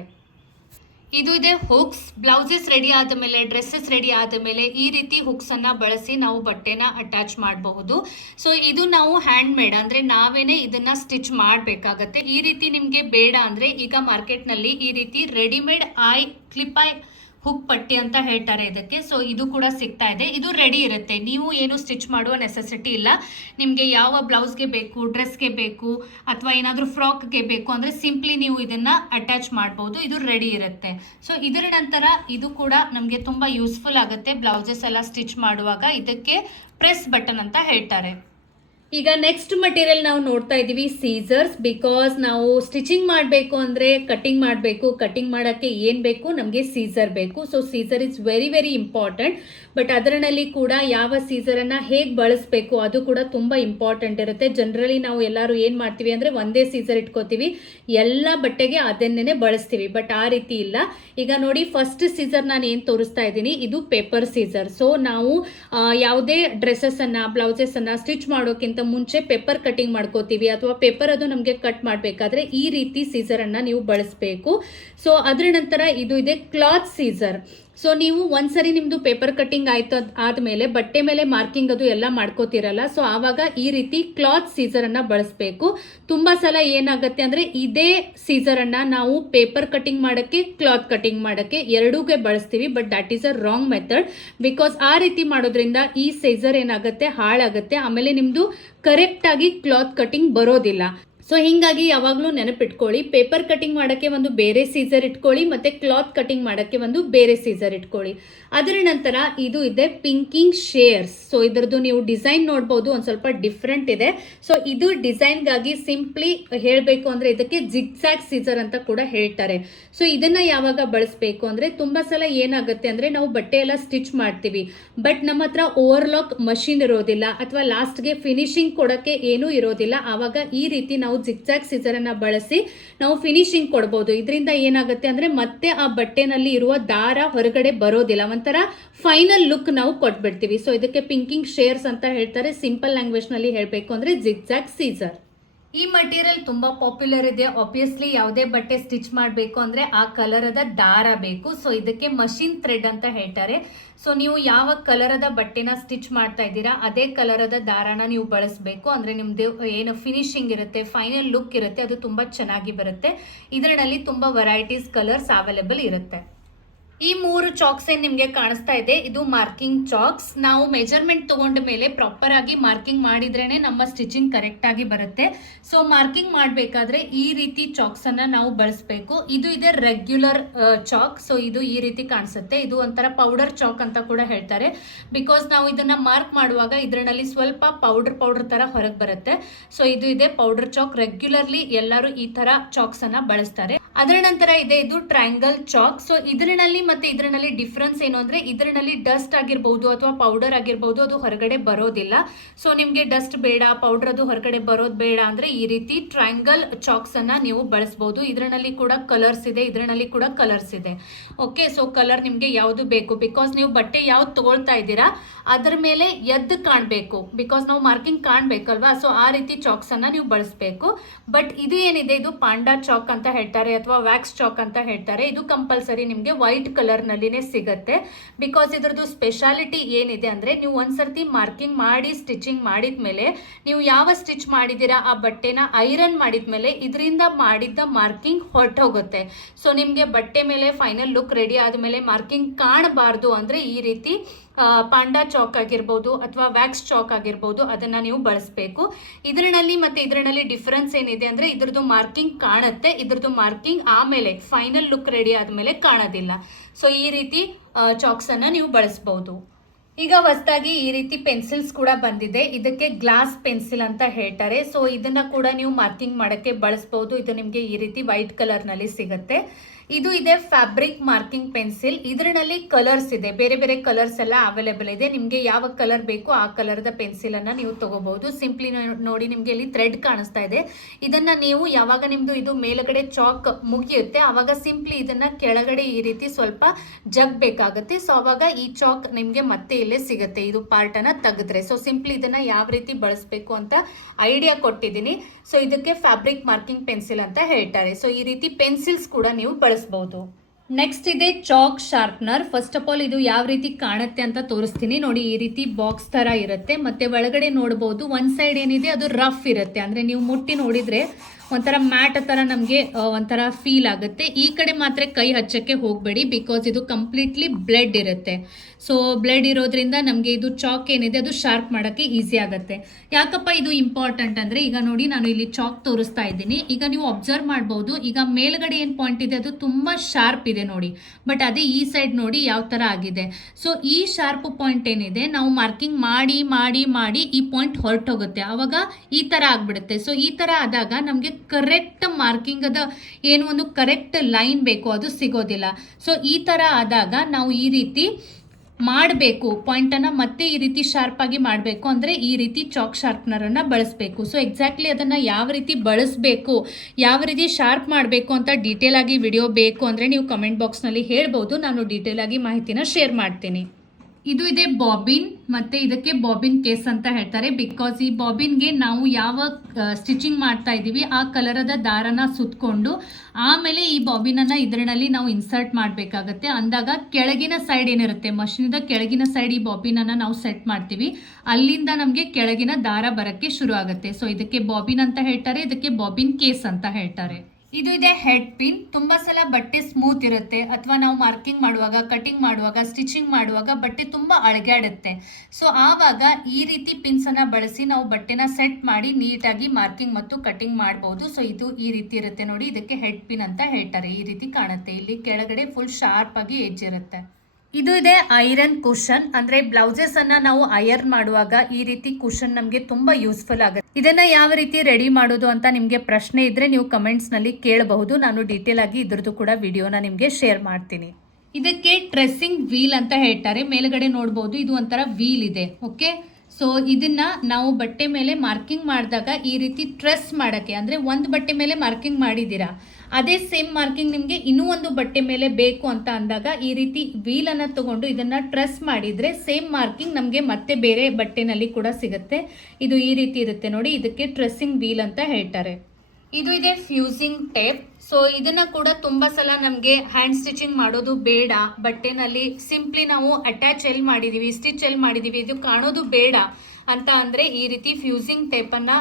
ಇದು ಇದೆ ಹುಕ್ಸ್. ಬ್ಲೌಸಸ್ ರೆಡಿ ಆದ ಮೇಲೆ, ಡ್ರೆಸ್ಸಸ್ ರೆಡಿ ಆದ ಮೇಲೆ ಈ ರೀತಿ ಹುಕ್ಸ್ ಅನ್ನ ಬಳಸಿ ನಾವು ಬಟ್ಟೆನ ಅಟ್ಯಾಚ್ ಮಾಡಬಹುದು. ಸೊ ಇದು ನಾವು ಹ್ಯಾಂಡ್ ಮೇಡ್ ಅಂದ್ರೆ ನಾವೇನೆ ಇದನ್ನ ಸ್ಟಿಚ್ ಮಾಡಬೇಕಾಗತ್ತೆ. ಈ ರೀತಿ ನಿಮ್ಗೆ ಬೇಡ ಅಂದ್ರೆ ಈಗ ಮಾರ್ಕೆಟ್ ನಲ್ಲಿ ಈ ರೀತಿ ರೆಡಿಮೇಡ್ ಕ್ಲಿಪ್ ಐ ಹುಕ್ ಪಟ್ಟಿ ಅಂತ ಹೇಳ್ತಾರೆ ಇದಕ್ಕೆ. ಸೊ ಇದು ಕೂಡ ಸಿಗ್ತಾ ಇದೆ. ಇದು ರೆಡಿ ಇರುತ್ತೆ, ನೀವು ಏನು ಸ್ಟಿಚ್ ಮಾಡುವ ನೆಸೆಸಿಟಿ ಇಲ್ಲ. ನಿಮಗೆ ಯಾವ ಬ್ಲೌಸ್ಗೆ ಬೇಕು, ಡ್ರೆಸ್ಗೆ ಬೇಕು, ಅಥವಾ ಏನಾದರೂ ಫ್ರಾಕ್ಗೆ ಬೇಕು ಅಂದ್ರೆ ಸಿಂಪ್ಲಿ ನೀವು ಇದನ್ನ ಅಟ್ಯಾಚ್ ಮಾಡಬಹುದು. ಇದು ರೆಡಿ ಇರುತ್ತೆ. ಸೊ ಇದರ ನಂತರ ಇದು ಕೂಡ ನಮಗೆ ತುಂಬಾ ಯೂಸ್ಫುಲ್ ಆಗುತ್ತೆ ಬ್ಲೌಸಸ್ ಎಲ್ಲ ಸ್ಟಿಚ್ ಮಾಡುವಾಗ. ಇದಕ್ಕೆ ಪ್ರೆಸ್ ಬಟನ್ ಅಂತ ಹೇಳ್ತಾರೆ. ಈಗ ನೆಕ್ಸ್ಟ್ ಮಟೀರಿಯಲ್ ನಾವು ನೋಡ್ತಾ ಇದೀವಿ ಸೀಸರ್ಸ್. ಬಿಕಾಸ್ ನಾವು ಸ್ಟಿಚಿಂಗ್ ಮಾಡಬೇಕು ಅಂದ್ರೆ ಕಟಿಂಗ್ ಮಾಡಬೇಕು, ಕಟಿಂಗ್ ಮಾಡೋಕ್ಕೆ ಏನ್ ಬೇಕು, ನಮಗೆ ಸೀಸರ್ ಬೇಕು. So Caesar is very very important. But ಅದರಲ್ಲಿ ಕೂಡ ಯಾವ ಸೀಸರ್ ಅನ್ನ ಹೇಗೆ ಬಳಸಬೇಕು ಅದು ಕೂಡ ತುಂಬಾ ಇಂಪಾರ್ಟೆಂಟ್ ಇರುತ್ತೆ. ಜನರಲಿ ನಾವು ಎಲ್ಲರೂ ಏನ್ ಮಾಡ್ತೀವಿ ಅಂದ್ರೆ ಒಂದೇ ಸೀಸರ್ ಇಟ್ಕೋತೀವಿ, ಎಲ್ಲ ಬಟ್ಟೆಗೆ ಅದನ್ನೇ ಬಳಸ್ತೀವಿ. ಬಟ್ ಆ ರೀತಿ ಇಲ್ಲ. ಈಗ ನೋಡಿ, ಫಸ್ಟ್ ಸೀಸರ್ ನಾನು ಏನ್ ತೋರಿಸ್ತಾ ಇದ್ದೀನಿ, ಇದು ಪೇಪರ್ ಸೀಸರ್. ಸೊ ನಾವು ಯಾವುದೇ ಡ್ರೆಸ್ಸಸ್ ಅನ್ನ, ಬ್ಲೌಸಸ್ ಅನ್ನ ಸ್ಟಿಚ್ ಮಾಡೋಕ್ಕಿಂತ ಮುಂಚೆ ಪೇಪರ್ ಕಟಿಂಗ್ ಮಾಡ್ಕೋತೀವಿ, ಅಥವಾ ಪೇಪರ್ ಅದು ನಮಗೆ ಕಟ್ ಮಾಡಬೇಕಾದ್ರೆ ಈ ರೀತಿ ಸೀಸರ್ ಅನ್ನ ನೀವು ಬಳಸಬೇಕು. ಸೊ ಅದರ ನಂತರ ಇದು ಇದೆ ಕ್ಲಾತ್ ಸೀಸರ್. ಸೊ ನೀವು ಒಂದ್ಸರಿ ನಿಮ್ದು ಪೇಪರ್ ಕಟಿಂಗ್ ಆಯ್ತು ಆದ್ಮೇಲೆ ಬಟ್ಟೆ ಮೇಲೆ ಮಾರ್ಕಿಂಗ್ ಅದು ಎಲ್ಲ ಮಾಡ್ಕೋತಿರಲ್ಲ. ಸೊ ಆವಾಗ ಈ ರೀತಿ ಕ್ಲಾತ್ ಸೀಸರ್ ಅನ್ನ ಬಳಸಬೇಕು. ತುಂಬಾ ಸಲ ಏನಾಗುತ್ತೆ ಅಂದ್ರೆ ಇದೇ ಸೀಸರ್ ಅನ್ನ ನಾವು ಪೇಪರ್ ಕಟಿಂಗ್ ಮಾಡಕ್ಕೆ, ಕ್ಲಾತ್ ಕಟಿಂಗ್ ಮಾಡಕ್ಕೆ ಎರಡೂಗೆ ಬಳಸ್ತೀವಿ. But that is a wrong method. Because ಆ ರೀತಿ ಮಾಡೋದ್ರಿಂದ ಈ ಸೀಸರ್ ಏನಾಗುತ್ತೆ, ಹಾಳಾಗುತ್ತೆ. ಆಮೇಲೆ ನಿಮ್ದು ಕರೆಕ್ಟ್ ಆಗಿ ಕ್ಲಾತ್ ಕಟಿಂಗ್ ಬರೋದಿಲ್ಲ. ಸೊ ಹಿಂಗಾಗಿ ಯಾವಾಗಲೂ ನೆನಪಿಟ್ಕೊಳ್ಳಿ, ಪೇಪರ್ ಕಟಿಂಗ್ ಮಾಡಕ್ಕೆ ಒಂದು ಬೇರೆ ಸೀಸರ್ ಇಟ್ಕೊಳ್ಳಿ, ಮತ್ತೆ ಕ್ಲಾತ್ ಕಟಿಂಗ್ ಮಾಡಕ್ಕೆ ಒಂದು ಬೇರೆ ಸೀಸರ್ ಇಟ್ಕೊಳ್ಳಿ. ಅದರ ನಂತರ ಇದು ಇದೆ ಪಿಂಕಿಂಗ್ ಶೇರ್ಸ್. ಸೊ ಇದರದ್ದು ನೀವು ಡಿಸೈನ್ ನೋಡಬಹುದು, ಒಂದ್ ಸ್ವಲ್ಪ ಡಿಫ್ರೆಂಟ್ ಇದೆ. ಸೊ ಇದು ಡಿಸೈನ್ಗಾಗಿ ಸಿಂಪ್ಲಿ ಹೇಳಬೇಕು ಅಂದ್ರೆ ಇದಕ್ಕೆ ಜಿಗ್ಸಾಗ್ ಸೀಸರ್ ಅಂತ ಕೂಡ ಹೇಳ್ತಾರೆ. ಸೊ ಇದನ್ನ ಯಾವಾಗ ಬಳಸಬೇಕು ಅಂದ್ರೆ ತುಂಬಾ ಸಲ ಏನಾಗುತ್ತೆ ಅಂದ್ರೆ ನಾವು ಬಟ್ಟೆ ಎಲ್ಲ ಸ್ಟಿಚ್ ಮಾಡ್ತೀವಿ, ಬಟ್ ನಮ್ಮ ಹತ್ರ ಓವರ್ಲಾಕ್ ಮಷಿನ್ ಇರೋದಿಲ್ಲ, ಅಥವಾ ಲಾಸ್ಟ್ಗೆ ಫಿನಿಶಿಂಗ್ ಕೊಡಕ್ಕೆ ಏನೂ ಇರೋದಿಲ್ಲ. ಆವಾಗ ಈ ರೀತಿ ನಾವು ಜಿಗ್ಸಾಗ್ ಸೀಸರ್ ಅನ್ನ ಬಳಸಿ ನಾವು ಫಿನಿಶಿಂಗ್ ಕೊಡಬಹುದು. ಇದರಿಂದ ಏನಾಗುತ್ತೆ ಅಂದ್ರೆ ಮತ್ತೆ ಆ ಬಟ್ಟೆನಲ್ಲಿ ಇರುವ ದಾರ ಹೊರಗಡೆ ಬರೋದಿಲ್ಲ, ಒಂಥರ ಫೈನಲ್ ಲುಕ್ ನಾವು ಕೊಟ್ಬಿಡ್ತೀವಿ. ಸೊ ಇದಕ್ಕೆ ಪಿಂಕಿಂಗ್ ಶೇರ್ಸ್ ಅಂತ ಹೇಳ್ತಾರೆ. ಸಿಂಪಲ್ ಲ್ಯಾಂಗ್ವೇಜ್ ನಲ್ಲಿ ಹೇಳ್ಬೇಕು ಅಂದ್ರೆ ಜಿಗ್ಸಾಗ್ ಸೀಸರ್. ಈ ಮಟೀರಿಯಲ್ ತುಂಬಾ ಪಾಪ್ಯುಲರ್ ಇದೆ. ಆಬ್ವಿಯಸ್ಲಿ ಯಾವುದೇ ಬಟ್ಟೆ ಸ್ಟಿಚ್ ಮಾಡಬೇಕು ಅಂದ್ರೆ ಆ ಕಲರದ ದಾರ ಬೇಕು. ಸೊ ಇದಕ್ಕೆ ಮಷಿನ್ ಥ್ರೆಡ್ ಅಂತ ಹೇಳ್ತಾರೆ. ಸೊ ನೀವು ಯಾವ ಕಲರದ ಬಟ್ಟೆನ ಸ್ಟಿಚ್ ಮಾಡ್ತಾ ಇದ್ದೀರಾ ಅದೇ ಕಲರದ ದಾರಾನ ನೀವು ಬಳಸಬೇಕು. ಅಂದ್ರೆ ನಿಮ್ದು ಏನು ಫಿನಿಶಿಂಗ್ ಇರುತ್ತೆ, ಫೈನಲ್ ಲುಕ್ ಇರುತ್ತೆ, ಅದು ತುಂಬಾ ಚೆನ್ನಾಗಿ ಬರುತ್ತೆ. ಇದರಲ್ಲಿ ತುಂಬಾ ವೆರೈಟೀಸ್ ಕಲರ್ಸ್ ಅವೈಲೇಬಲ್ ಇರುತ್ತೆ. ಈ 3 ಚಾಕ್ಸ್ ಏನ್ ನಿಮ್ಗೆ ಕಾಣಿಸ್ತಾ ಇದೆ, ಇದು ಮಾರ್ಕಿಂಗ್ ಚಾಕ್ಸ್. ನಾವು ಮೆಜರ್ಮೆಂಟ್ ತಗೊಂಡ ಮೇಲೆ ಪ್ರಾಪರ್ ಆಗಿ ಮಾರ್ಕಿಂಗ್ ಮಾಡಿದ್ರೇನೆ ನಮ್ಮ ಸ್ಟಿಚಿಂಗ್ ಕರೆಕ್ಟ್ ಆಗಿ ಬರುತ್ತೆ. ಸೊ ಮಾರ್ಕಿಂಗ್ ಮಾಡಬೇಕಾದ್ರೆ ಈ ರೀತಿ ಚಾಕ್ಸ್ ಅನ್ನ ನಾವು ಬಳಸಬೇಕು. ಇದು ಇದೆ ರೆಗ್ಯುಲರ್ ಚಾಕ್. ಸೊ ಇದು ಈ ರೀತಿ ಕಾಣಿಸುತ್ತೆ. ಇದು ಒಂಥರ ಪೌಡರ್ ಚಾಕ್ ಅಂತ ಕೂಡ ಹೇಳ್ತಾರೆ. ಬಿಕಾಸ್ ನಾವು ಇದನ್ನ ಮಾರ್ಕ್ ಮಾಡುವಾಗ ಇದರಲ್ಲಿ ಸ್ವಲ್ಪ ಪೌಡರ್ ತರ ಹೊರಗೆ ಬರುತ್ತೆ. ಸೊ ಇದು ಇದೆ ಪೌಡರ್ ಚಾಕ್. ರೆಗ್ಯುಲರ್ಲಿ ಎಲ್ಲರೂ ಈ ತರ ಚಾಕ್ಸ್ ಅನ್ನ ಬಳಸ್ತಾರೆ. ಅದರ ನಂತರ ಇದೆ ಇದು ಟ್ರಯಾಂಗಲ್ ಚಾಕ್. ಸೊ ಇದರಲ್ಲಿ ಮತ್ತೆ ಇದರಲ್ಲಿ ಡಿಫ್ರೆನ್ಸ್ ಏನು ಅಂದ್ರೆ ಇದರಲ್ಲಿ ಡಸ್ಟ್ ಆಗಿರ್ಬಹುದು ಅಥವಾ ಪೌಡರ್ ಆಗಿರ್ಬಹುದು ಅದು ಹೊರಗಡೆ ಬರೋದಿಲ್ಲ. ಸೊ ನಿಮ್ಗೆ ಡಸ್ಟ್ ಬೇಡ, ಪೌಡರ್ ಅದು ಹೊರಗಡೆ ಬರೋದು ಬೇಡ ಅಂದ್ರೆ ಈ ರೀತಿ ಟ್ರಯಾಂಗಲ್ ಚಾಕ್ಸ್ ಅನ್ನ ನೀವು ಬಳಸಬಹುದು. ಇದರಲ್ಲಿ ಕೂಡ ಕಲರ್ಸ್ ಇದೆ, ಇದರಲ್ಲಿ ಕೂಡ ಕಲರ್ಸ್ ಇದೆ. ಓಕೆ, ಸೊ ಕಲರ್ ನಿಮ್ಗೆ ಯಾವ್ದು ಬೇಕು, ಬಿಕಾಸ್ ನೀವು ಬಟ್ಟೆ ಯಾವ್ದು ತಗೊಳ್ತಾ ಇದ್ದೀರಾ ಅದರ ಮೇಲೆ ಎದ್ದು ಕಾಣಬೇಕು, ಬಿಕಾಸ್ ನಾವು ಮಾರ್ಕಿಂಗ್ ಕಾಣ್ಬೇಕಲ್ವಾ. ಸೊ ಆ ರೀತಿ ಚಾಕ್ಸ್ ಅನ್ನ ನೀವು ಬಳಸಬೇಕು. ಬಟ್ ಇದು ಏನಿದೆ ಇದು ಪಾಂಡಾ ಚಾಕ್ ಅಂತ ಹೇಳ್ತಾರೆ ಅಥವಾ ವ್ಯಾಕ್ಸ್ ಚಾಕ್ ಅಂತ ಹೇಳ್ತಾರೆ. ಇದು ಕಂಪಲ್ಸರಿ ನಿಮಗೆ ವೈಟ್ ಕಲರ್ ನಲ್ಲಿನೇ ಸಿಗುತ್ತೆ. ಬಿಕಾಸ್ ಇದ್ರದ್ದು ಸ್ಪೆಷಾಲಿಟಿ ಏನಿದೆ ಅಂದ್ರೆ ನೀವು ಒಂದ್ಸರ್ತಿ ಮಾರ್ಕಿಂಗ್ ಮಾಡಿ ಸ್ಟಿಚಿಂಗ್ ಮಾಡಿದ್ಮೇಲೆ ನೀವು ಯಾವ ಸ್ಟಿಚ್ ಮಾಡಿದ್ದೀರಾ ಆ ಬಟ್ಟೆನ ಐರನ್ ಮಾಡಿದ್ಮೇಲೆ ಇದರಿಂದ ಮಾಡಿದ್ದ ಮಾರ್ಕಿಂಗ್ ಹೊರಟೋಗುತ್ತೆ. ಸೊ ನಿಮಗೆ ಬಟ್ಟೆ ಮೇಲೆ ಫೈನಲ್ ಲುಕ್ ರೆಡಿ ಆದ್ಮೇಲೆ ಮಾರ್ಕಿಂಗ್ ಕಾಣಬಾರ್ದು ಅಂದ್ರೆ ಈ ರೀತಿ ಪಾಂಡಾ ಚಾಕ್ ಆಗಿರ್ಬೋದು ಅಥವಾ ವ್ಯಾಕ್ಸ್ ಚಾಕ್ ಆಗಿರ್ಬೋದು ಅದನ್ನ ನೀವು ಬಳಸಬೇಕು. ಇದರಲ್ಲಿ ಮತ್ತೆ ಇದರಲ್ಲಿ ಡಿಫರೆನ್ಸ್ ಏನಿದೆ ಅಂದ್ರೆ ಇದ್ರದ್ದು ಮಾರ್ಕಿಂಗ್ ಕಾಣುತ್ತೆ, ಇದ್ರದ್ದು ಮಾರ್ಕಿಂಗ್ ಆಮೇಲೆ ಫೈನಲ್ ಲುಕ್ ರೆಡಿ ಆದ್ಮೇಲೆ ಕಾಣೋದಿಲ್ಲ. ಸೊ ಈ ರೀತಿ ಚಾಕ್ಸ್ ಅನ್ನ ನೀವು ಬಳಸಬಹುದು. ಈಗ ಹೊಸದಾಗಿ ಈ ರೀತಿ ಪೆನ್ಸಿಲ್ಸ್ ಕೂಡ ಬಂದಿದೆ. ಇದಕ್ಕೆ ಗ್ಲಾಸ್ ಪೆನ್ಸಿಲ್ ಅಂತ ಹೇಳ್ತಾರೆ. ಸೊ ಇದನ್ನ ಕೂಡ ನೀವು ಮಾರ್ಕಿಂಗ್ ಮಾಡಕ್ಕೆ ಬಳಸಬಹುದು. ಇದು ನಿಮಗೆ ಈ ರೀತಿ ವೈಟ್ ಕಲರ್ ನಲ್ಲಿ ಸಿಗುತ್ತೆ. ಇದು ಇದೆ ಫ್ಯಾಬ್ರಿಕ್ ಮಾರ್ಕಿಂಗ್ ಪೆನ್ಸಿಲ್. ಇದರಲ್ಲಿ ಕಲರ್ಸ್ ಇದೆ, ಬೇರೆ ಬೇರೆ ಕಲರ್ಸ್ ಎಲ್ಲ ಅವೈಲೇಬಲ್ ಇದೆ. ನಿಮಗೆ ಯಾವ ಕಲರ್ ಬೇಕು ಆ ಕಲರ್ದ ಪೆನ್ಸಿಲ್ ಅನ್ನ ನೀವು ತಗೋಬಹುದು. ಸಿಂಪ್ಲಿ ನೋಡಿ ನಿಮ್ಗೆ ಇಲ್ಲಿ ಥ್ರೆಡ್ ಕಾಣಿಸ್ತಾ ಇದೆ. ಇದನ್ನ ನೀವು ಯಾವಾಗ ನಿಮ್ದು ಇದು ಮೇಲ್ಗಡೆ ಚಾಕ್ ಮುಗಿಯುತ್ತೆ ಆವಾಗ ಸಿಂಪ್ಲಿ ಇದನ್ನ ಕೆಳಗಡೆ ಈ ರೀತಿ ಸ್ವಲ್ಪ ಜಗ್ಬೇಕಾಗುತ್ತೆ. ಸೊ ಅವಾಗ ಈ ಚಾಕ್ ನಿಮ್ಗೆ ಮತ್ತೆ ಇಲ್ಲೇ ಸಿಗುತ್ತೆ, ಇದು ಪಾರ್ಟ್ ಅನ್ನ ತೆಗೆದ್ರೆ. ಸೊ ಸಿಂಪ್ಲಿ ಇದನ್ನ ಯಾವ ರೀತಿ ಬಳಸಬೇಕು ಅಂತ ಐಡಿಯಾ ಕೊಟ್ಟಿದ್ದೀನಿ. ಸೊ ಇದಕ್ಕೆ ಫ್ಯಾಬ್ರಿಕ್ ಮಾರ್ಕಿಂಗ್ ಪೆನ್ಸಿಲ್ ಅಂತ ಹೇಳ್ತಾರೆ. ಸೊ ಈ ರೀತಿ ಪೆನ್ಸಿಲ್ಸ್ ಕೂಡ ನೀವು ಬಳಸಬಹುದು. ನೆಕ್ಸ್ಟ್ ಇದೆ chalk sharpener. First of all ಇದು ಯಾವ ರೀತಿ ಕಾಣುತ್ತೆ ಅಂತ ತೋರಿಸ್ತೀನಿ ನೋಡಿ. ಈ ರೀತಿ ಬಾಕ್ಸ್ ತರ ಇರುತ್ತೆ, ಮತ್ತೆ ಒಳಗಡೆ ನೋಡಬಹುದು ಒಂದ್ ಸೈಡ್ ಏನಿದೆ ಅದು ರಫ್ ಇರುತ್ತೆ, ಅಂದ್ರೆ ನೀವು ಮುಟ್ಟಿ ನೋಡಿದ್ರೆ ಒಂಥರ ಮ್ಯಾಟ್ ತರ ನಮಗೆ ಒಂಥರ ಫೀಲ್ ಆಗುತ್ತೆ. ಈ ಕಡೆ ಮಾತ್ರ ಕೈ ಹಚ್ಚಕ್ಕೆ ಹೋಗಬೇಡಿ, ಬಿಕಾಸ್ ಇದು ಕಂಪ್ಲೀಟ್ಲಿ ಬ್ಲೆಡ್ ಇರುತ್ತೆ. ಸೊ ಬ್ಲೆಡ್ ಇರೋದ್ರಿಂದ ನಮಗೆ ಇದು ಚಾಕ್ ಏನಿದೆ ಅದು ಶಾರ್ಪ್ ಮಾಡೋಕ್ಕೆ ಈಸಿ ಆಗುತ್ತೆ. ಯಾಕಪ್ಪ ಇದು ಇಂಪಾರ್ಟೆಂಟ್ ಅಂದ್ರೆ ಈಗ ನೋಡಿ ನಾನು ಇಲ್ಲಿ ಚಾಕ್ ತೋರಿಸ್ತಾ ಇದ್ದೀನಿ. ಈಗ ನೀವು ಅಬ್ಸರ್ವ್ ಮಾಡಬಹುದು, ಈಗ ಮೇಲ್ಗಡೆ ಏನ್ ಪಾಯಿಂಟ್ ಇದೆ ಅದು ತುಂಬಾ ಶಾರ್ಪ್ ಇದೆ ನೋಡಿ, ಬಟ್ ಅದೇ ಈ ಸೈಡ್ ನೋಡಿ ಯಾವ ತರ ಆಗಿದೆ. ಸೊ ಈ ಶಾರ್ಪ್ ಪಾಯಿಂಟ್ ಏನಿದೆ ನಾವು ಮಾರ್ಕಿಂಗ್ ಮಾಡಿ ಮಾಡಿ ಮಾಡಿ ಈ ಪಾಯಿಂಟ್ ಹೊರಟೋಗುತ್ತೆ, ಅವಾಗ ಈ ತರ ಆಗ್ಬಿಡುತ್ತೆ. ಸೊ ಈ ತರ ಆದಾಗ ನಮಗೆ ಕರೆಕ್ಟ್ ಮಾರ್ಕಿಂಗ್ ಅದ ಏನು ಒಂದು ಕರೆಕ್ಟ್ ಲೈನ್ ಬೇಕು ಅದು ಸಿಗೋದಿಲ್ಲ. ಸೊ ಈ ತರ ಆದಾಗ ನಾವು ಈ ರೀತಿ ಮಾಡಬೇಕು, ಪಾಯಿಂಟ್ ಅನ್ನ ಮತ್ತೆ ಈ ರೀತಿ ಶಾರ್ಪ್ ಆಗಿ ಮಾಡಬೇಕು ಅಂದ್ರೆ ಈ ರೀತಿ ಚಾಕ್ ಶಾರ್ಪ್ನರ್ ಅನ್ನ ಬಳಸಬೇಕು. ಸೊ ಎಕ್ಸಾಕ್ಟ್ಲಿ ಅದನ್ನ ಯಾವ ರೀತಿ ಬಳಸಬೇಕು, ಯಾವ ರೀತಿ ಶಾರ್ಪ್ ಮಾಡಬೇಕು ಅಂತ ಡೀಟೇಲ್ ಆಗಿ ವಿಡಿಯೋ ಬೇಕು ಅಂದ್ರೆ ನೀವು ಕಮೆಂಟ್ ಬಾಕ್ಸ್ ನಲ್ಲಿ ಹೇಳ್ಬಹುದು, ನಾನು ಡೀಟೇಲ್ ಆಗಿ ಮಾಹಿತಿನ ಶೇರ್ ಮಾಡ್ತೀನಿ. ಇದು ಇದೆ ಬಾಬಿನ್, ಮತ್ತೆ ಇದಕ್ಕೆ ಬಾಬಿನ್ ಕೇಸ್ ಅಂತ ಹೇಳ್ತಾರೆ. ಬಿಕಾಸ್ ಈ ಬಾಬಿನ್ಗೆ ನಾವು ಯಾವ ಸ್ಟಿಚಿಂಗ್ ಮಾಡ್ತಾ ಇದೀವಿ ಆ ಕಲರದ ದಾರನ ಸುತ್ತಕೊಂಡು ಆಮೇಲೆ ಈ ಬಾಬಿನ್ ಅನ್ನ ಇದರಲ್ಲಿ ನಾವು ಇನ್ಸರ್ಟ್ ಮಾಡಬೇಕಾಗತ್ತೆ. ಅಂದಾಗ ಕೆಳಗಿನ ಸೈಡ್ ಏನಿರುತ್ತೆ ಮಷೀನ್ ಕೆಳಗಿನ ಸೈಡ್ ಈ ಬಾಬಿನ್ ಅನ್ನ ನಾವು ಸೆಟ್ ಮಾಡ್ತೀವಿ, ಅಲ್ಲಿಂದ ನಮಗೆ ಕೆಳಗಿನ ದಾರ ಬರಕ್ಕೆ ಶುರು ಆಗುತ್ತೆ. ಸೊ ಇದಕ್ಕೆ ಬಾಬಿನ್ ಅಂತ ಹೇಳ್ತಾರೆ, ಇದಕ್ಕೆ ಬಾಬಿನ್ ಕೇಸ್ ಅಂತ ಹೇಳ್ತಾರೆ. ಇದು ಇದೆ ಹೆಡ್ ಪಿನ್. ತುಂಬಾ ಸಲ ಬಟ್ಟೆ ಸ್ಮೂತ್ ಇರುತ್ತೆ ಅಥವಾ ನಾವು ಮಾರ್ಕಿಂಗ್ ಮಾಡುವಾಗ, ಕಟಿಂಗ್ ಮಾಡುವಾಗ, ಸ್ಟಿಚಿಂಗ್ ಮಾಡುವಾಗ ಬಟ್ಟೆ ತುಂಬಾ ಅಳಗಾಡುತ್ತೆ. ಸೊ ಆವಾಗ ಈ ರೀತಿ ಪಿನ್ಸ್ ಅನ್ನ ಬಳಸಿ ನಾವು ಬಟ್ಟೆನ ಸೆಟ್ ಮಾಡಿ ನೀಟಾಗಿ ಮಾರ್ಕಿಂಗ್ ಮತ್ತು ಕಟಿಂಗ್ ಮಾಡಬಹುದು. ಸೊ ಇದು ಈ ರೀತಿ ಇರುತ್ತೆ ನೋಡಿ, ಇದಕ್ಕೆ ಹೆಡ್ ಪಿನ್ ಅಂತ ಹೇಳ್ತಾರೆ. ಈ ರೀತಿ ಕಾಣುತ್ತೆ, ಇಲ್ಲಿ ಕೆಳಗಡೆ ಫುಲ್ ಶಾರ್ಪ್ ಆಗಿ ಎಡ್ಜ್ ಇರುತ್ತೆ. ಇದು ಇದೆ ಐರನ್ ಕುಷನ್, ಅಂದ್ರೆ ಬ್ಲೌಸಸ್ ಅನ್ನ ನಾವು ಐರನ್ ಮಾಡುವಾಗ ಈ ರೀತಿ ಕುಷನ್ ನಮಗೆ ತುಂಬಾ ಯೂಸ್ಫುಲ್ ಆಗುತ್ತೆ. ಇದನ್ನ ಯಾವ ರೀತಿ ರೆಡಿ ಮಾಡೋದು ಅಂತ ನಿಮ್ಗೆ ಪ್ರಶ್ನೆ ಇದ್ರೆ ನೀವು ಕಮೆಂಟ್ಸ್ ನಲ್ಲಿ ಕೇಳಬಹುದು, ನಾನು ಡೀಟೇಲ್ ಆಗಿ ಇದ್ರದ್ದು ಕೂಡ ವಿಡಿಯೋನ ನಿಮ್ಗೆ ಶೇರ್ ಮಾಡ್ತೀನಿ. ಇದಕ್ಕೆ ಟ್ರೆಸ್ಸಿಂಗ್ ವೀಲ್ ಅಂತ ಹೇಳ್ತಾರೆ. ಮೇಲ್ಗಡೆ ನೋಡಬಹುದು ಇದು ಒಂಥರ ವೀಲ್ ಇದೆ. ಓಕೆ, ಸೊ ಇದನ್ನ ನಾವು ಬಟ್ಟೆ ಮೇಲೆ ಮಾರ್ಕಿಂಗ್ ಮಾಡಿದಾಗ ಈ ರೀತಿ ಟ್ರೆಸ್ ಮಾಡಕ್ಕೆ, ಅಂದ್ರೆ ಒಂದು ಬಟ್ಟೆ ಮೇಲೆ ಮಾರ್ಕಿಂಗ್ ಮಾಡಿದ್ದೀರಾ ಅದೇ ಸೇಮ್ ಮಾರ್ಕಿಂಗ್ ನಿಮ್ಗೆ ಇನ್ನೂ ಒಂದು ಬಟ್ಟೆ ಮೇಲೆ ಬೇಕು ಅಂತ ಅಂದಾಗ ಈ ರೀತಿ ವೀಲ್ ಅನ್ನ ತಗೊಂಡು ಇದನ್ನ ಟ್ರೆಸ್ ಮಾಡಿದ್ರೆ ಸೇಮ್ ಮಾರ್ಕಿಂಗ್ ನಮ್ಗೆ ಮತ್ತೆ ಬೇರೆ ಬಟ್ಟೆನಲ್ಲಿ ಕೂಡ ಸಿಗುತ್ತೆ. ಇದು ಈ ರೀತಿ ಇರುತ್ತೆ ನೋಡಿ, ಇದಕ್ಕೆ ಟ್ರೆಸ್ಸಿಂಗ್ ವೀಲ್ ಅಂತ ಹೇಳ್ತಾರೆ. ಇದು ಇದೆ ಫ್ಯೂಸಿಂಗ್ ಟೇಪ್. ಸೊ ಇದನ್ನ ಕೂಡ ತುಂಬಾ ಸಲ ನಮ್ಗೆ ಹ್ಯಾಂಡ್ ಸ್ಟಿಚಿಂಗ್ ಮಾಡೋದು ಬೇಡ, ಬಟ್ಟೆನಲ್ಲಿ ಸಿಂಪ್ಲಿ ನಾವು ಅಟ್ಯಾಚ್ ಎಲ್ಲಿ ಮಾಡಿದೀವಿ, ಸ್ಟಿಚ್ ಎಲ್ಲಿ ಮಾಡಿದೀವಿ ಇದು ಕಾಣೋದು ಬೇಡ ಅಂತ ಅಂದ್ರೆ ಈ ರೀತಿ ಫ್ಯೂಸಿಂಗ್ ಟೇಪ್ ಅನ್ನ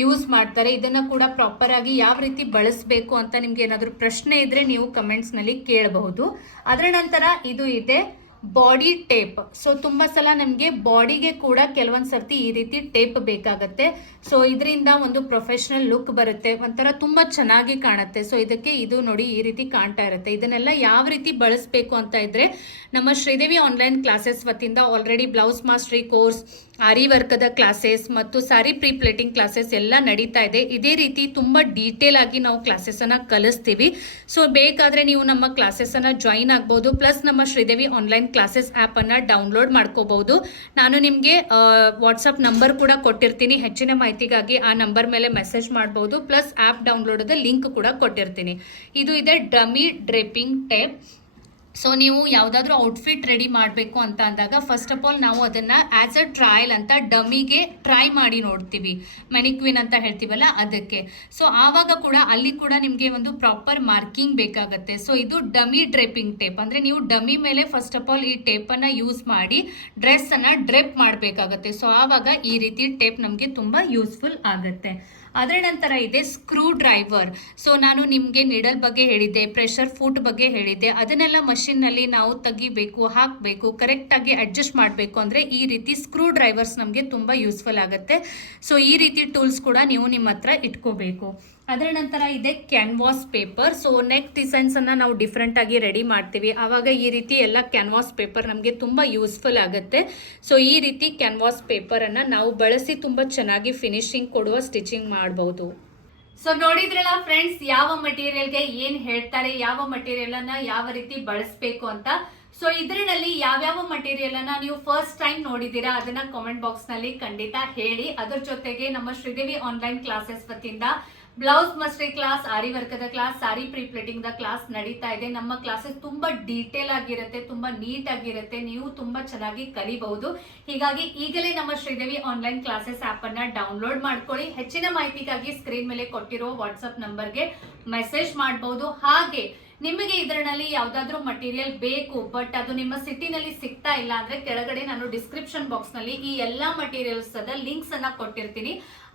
ಯೂಸ್ ಮಾಡ್ತಾರೆ. ಇದನ್ನ ಕೂಡ ಪ್ರಾಪರ್ ಆಗಿ ಯಾವ ರೀತಿ ಬಳಸಬೇಕು ಅಂತ ನಿಮ್ಗೆ ಏನಾದರೂ ಪ್ರಶ್ನೆ ಇದ್ರೆ ನೀವು ಕಮೆಂಟ್ಸ್ ನಲ್ಲಿ ಕೇಳಬಹುದು. ಅದರ ನಂತರ ಇದು ಇದೆ ಬಾಡಿ ಟೇಪ್. ಸೊ ತುಂಬಾ ಸಲ ನಮಗೆ ಬಾಡಿಗೆ ಕೂಡ ಕೆಲವೊಂದ್ ಸರ್ತಿ ಈ ರೀತಿ ಟೇಪ್ ಬೇಕಾಗತ್ತೆ. ಸೊ ಇದರಿಂದ ಒಂದು ಪ್ರೊಫೆಷನಲ್ ಲುಕ್ ಬರುತ್ತೆ, ಒಂಥರ ತುಂಬಾ ಚೆನ್ನಾಗಿ ಕಾಣುತ್ತೆ. ಸೊ ಇದಕ್ಕೆ ಇದು ನೋಡಿ ಈ ರೀತಿ ಕಾಣ್ತಾ ಇರುತ್ತೆ. ಇದನ್ನೆಲ್ಲ ಯಾವ ರೀತಿ ಬಳಸಬೇಕು ಅಂತ ಇದ್ರೆ ನಮ್ಮ ಶ್ರೀದೇವಿ ಆನ್ಲೈನ್ ಕ್ಲಾಸಸ್ ವತಿಯಿಂದ ಆಲ್ರೆಡಿ ಬ್ಲೌಸ್ ಮಾಸ್ಟರಿ ಕೋರ್ಸ್ ಆರಿ ವರ್ಕದ ಕ್ಲಾಸಸ್ ಮತ್ತು ಸಾರಿ ಪ್ರೀ ಪ್ಲೇಟಿಂಗ್ ಕ್ಲಾಸಸ್ ಎಲ್ಲ ನಡೀತಾ ಇದೆ. ಇದೇ ರೀತಿ ತುಂಬ ಡೀಟೇಲ್ ಆಗಿ ನಾವು ಕ್ಲಾಸಸ್ಸನ್ನು ಕಲಿಸ್ತೀವಿ. ಸೊ ಬೇಕಾದರೆ ನೀವು ನಮ್ಮ ಕ್ಲಾಸಸ್ಸನ್ನು ಜಾಯಿನ್ ಆಗ್ಬೋದು. ಪ್ಲಸ್ ನಮ್ಮ ಶ್ರೀದೇವಿ ಆನ್ಲೈನ್ ಕ್ಲಾಸಸ್ ಆ್ಯಪನ್ನು ಡೌನ್ಲೋಡ್ ಮಾಡ್ಕೋಬಹುದು. ನಾನು ನಿಮಗೆ ವಾಟ್ಸಪ್ ನಂಬರ್ ಕೂಡ ಕೊಟ್ಟಿರ್ತೀನಿ. ಹೆಚ್ಚಿನ ಮಾಹಿತಿಗಾಗಿ ಆ ನಂಬರ್ ಮೇಲೆ ಮೆಸೇಜ್ ಮಾಡ್ಬೋದು. ಪ್ಲಸ್ ಆ್ಯಪ್ ಡೌನ್ಲೋಡದ ಲಿಂಕ್ ಕೂಡ ಕೊಟ್ಟಿರ್ತೀನಿ. ಇದು ಇದೆ ಡಮಿ ಡ್ರೇಪಿಂಗ್ ಟೇಪ್. ಸೊ ನೀವು ಯಾವುದಾದ್ರೂ ಔಟ್ಫಿಟ್ ರೆಡಿ ಮಾಡಬೇಕು ಅಂತ ಅಂದಾಗ ಫಸ್ಟ್ ಆಫ್ ಆಲ್ ನಾವು ಅದನ್ನು ಆ್ಯಸ್ ಅ ಟ್ರಯಲ್ ಅಂತ ಡಮ್ಮಿಗೆ ಟ್ರೈ ಮಾಡಿ ನೋಡ್ತೀವಿ, ಮೆನಿಕ್ವಿನ್ ಅಂತ ಹೇಳ್ತೀವಲ್ಲ ಅದಕ್ಕೆ. ಸೊ ಆವಾಗ ಕೂಡ ಅಲ್ಲಿ ಕೂಡ ನಿಮಗೆ ಒಂದು ಪ್ರಾಪರ್ ಮಾರ್ಕಿಂಗ್ ಬೇಕಾಗುತ್ತೆ. ಸೊ ಇದು ಡಮಿ ಡ್ರೇಪಿಂಗ್ ಟೇಪ್, ಅಂದರೆ ನೀವು ಡಮ್ಮಿ ಮೇಲೆ ಫಸ್ಟ್ ಆಫ್ ಆಲ್ ಈ ಟೇಪನ್ನು ಯೂಸ್ ಮಾಡಿ ಡ್ರೆಸ್ಸನ್ನು ಡ್ರೇಪ್ ಮಾಡಬೇಕಾಗತ್ತೆ. ಸೊ ಆವಾಗ ಈ ರೀತಿ ಟೇಪ್ ನಮಗೆ ತುಂಬ ಯೂಸ್ಫುಲ್ ಆಗುತ್ತೆ. ಅದರ ನಂತರ ಇದೆ ಸ್ಕ್ರೂ ಡ್ರೈವರ್. ಸೊ ನಾನು ನಿಮಗೆ ನೀಡಲ್ ಬಗ್ಗೆ ಹೇಳಿದ್ದೆ, ಪ್ರೆಷರ್ ಫುಟ್ ಬಗ್ಗೆ ಹೇಳಿದ್ದೆ. ಅದನ್ನೆಲ್ಲ ಮಷಿನ್ನಲ್ಲಿ ನಾವು ತೆಗಿಬೇಕು, ಹಾಕಬೇಕು, ಕರೆಕ್ಟಾಗಿ ಅಡ್ಜಸ್ಟ್ ಮಾಡಬೇಕು ಅಂದರೆ ಈ ರೀತಿ ಸ್ಕ್ರೂ ಡ್ರೈವರ್ಸ್ ನಮಗೆ ತುಂಬ ಯೂಸ್ಫುಲ್ ಆಗುತ್ತೆ. ಸೊ ಈ ರೀತಿ ಟೂಲ್ಸ್ ಕೂಡ ನೀವು ನಿಮ್ಮ ಹತ್ರ ಇಟ್ಕೋಬೇಕು. ಅದರ ನಂತರ ಇದೆ ಕ್ಯಾನ್ವಾಸ್ ಪೇಪರ್. ಸೊ ನೆಕ್ ಡಿಸೈನ್ಸನ್ನು ನಾವು ಡಿಫ್ರೆಂಟಾಗಿ ರೆಡಿ ಮಾಡ್ತೀವಿ. ಆವಾಗ ಈ ರೀತಿ ಎಲ್ಲ ಕ್ಯಾನ್ವಾಸ್ ಪೇಪರ್ ನಮಗೆ ತುಂಬ ಯೂಸ್ಫುಲ್ ಆಗುತ್ತೆ. ಸೊ ಈ ರೀತಿ ಕ್ಯಾನ್ವಾಸ್ ಪೇಪರನ್ನು ನಾವು ಬಳಸಿ ತುಂಬ ಚೆನ್ನಾಗಿ ಫಿನಿಶಿಂಗ್ ಕೊಡುವ ಸ್ಟಿಚಿಂಗ್ ಮಾಡಬಹುದು. ಸೊ ನೋಡಿದ್ರಲ್ಲ ಫ್ರೆಂಡ್ಸ್, ಯಾವ ಮಟೀರಿಯಲ್ಗೆ ಏನು ಹೇಳ್ತಾರೆ, ಯಾವ ಮಟೀರಿಯಲನ್ನು ಯಾವ ರೀತಿ ಬಳಸಬೇಕು ಅಂತ. ಸೊ ಇದರಲ್ಲಿ ಯಾವ್ಯಾವ ಮಟೀರಿಯಲ್ ಅನ್ನ ನೀವು ಫಸ್ಟ್ ಟೈಮ್ ನೋಡಿದ್ದೀರಾ ಅದನ್ನ ಕಾಮೆಂಟ್ ಬಾಕ್ಸ್ ನಲ್ಲಿ ಖಂಡಿತ ಹೇಳಿ. ಅದರ ಜೊತೆಗೆ ನಮ್ಮ ಶ್ರೀದೇವಿ ಆನ್ಲೈನ್ ಕ್ಲಾಸಸ್ ವತಿಯಿಂದ ಬ್ಲೌಸ್ ಮಸ್ಟರಿ ಕ್ಲಾಸ್, ಆರಿ ವರ್ಕದ ಕ್ಲಾಸ್, ಸಾರಿ ಪ್ರೀ ಪ್ಲೇಟಿಂಗ್ ದ ಕ್ಲಾಸ್ ನಡೀತಾ ಇದೆ. ನಮ್ಮ ಕ್ಲಾಸಸ್ ತುಂಬಾ ಡೀಟೇಲ್ ಆಗಿರುತ್ತೆ, ತುಂಬಾ ನೀಟ್ ಆಗಿರುತ್ತೆ, ನೀವು ತುಂಬಾ ಚೆನ್ನಾಗಿ ಕಲಿಬಹುದು. ಹೀಗಾಗಿ ಈಗಲೇ ನಮ್ಮ ಶ್ರೀದೇವಿ ಆನ್ಲೈನ್ ಕ್ಲಾಸಸ್ ಆಪ್ ಅನ್ನ ಡೌನ್ಲೋಡ್ ಮಾಡ್ಕೊಳ್ಳಿ. ಹೆಚ್ಚಿನ ಮಾಹಿತಿಗಾಗಿ ಸ್ಕ್ರೀನ್ ಮೇಲೆ ಕೊಟ್ಟಿರೋ ವಾಟ್ಸ್ಆಪ್ ನಂಬರ್ಗೆ ಮೆಸೇಜ್ ಮಾಡಬಹುದು. ಹಾಗೆ ನಿಮಗೆ ಇದರಲ್ಲಿ ಯಾವ್ದಾದ್ರು ಮಟೀರಿಯಲ್ ಬೇಕು ಬಟ್ ಅದು ನಿಮ್ಮ ಸಿಟಿನಲ್ಲಿ ಸಿಗ್ತಾ ಇಲ್ಲ ಅಂದ್ರೆ ಕೆಳಗಡೆ ನಾನು ಡಿಸ್ಕ್ರಿಪ್ಷನ್ ಬಾಕ್ಸ್ ನಲ್ಲಿ ಈ ಎಲ್ಲಾ ಮಟೀರಿಯಲ್ಸ್ ಅದ ಲಿಂಕ್ಸ್ ಅನ್ನ ಕೊಟ್ಟಿರ್ತೀನಿ.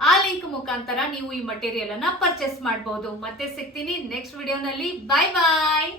ಆ ಲಿಂಕ್ ಮುಖಾಂತರ ನೀವು ಈ ಮಟೀರಿಯಲ್ ಅನ್ನ ಪರ್ಚೇಸ್ ಮಾಡಬಹುದು. ಮತ್ತೆ ಸಿಗ್ತೀನಿ ನೆಕ್ಸ್ಟ್ ವಿಡಿಯೋನಲ್ಲಿ. ಬಾಯ್ ಬಾಯ್.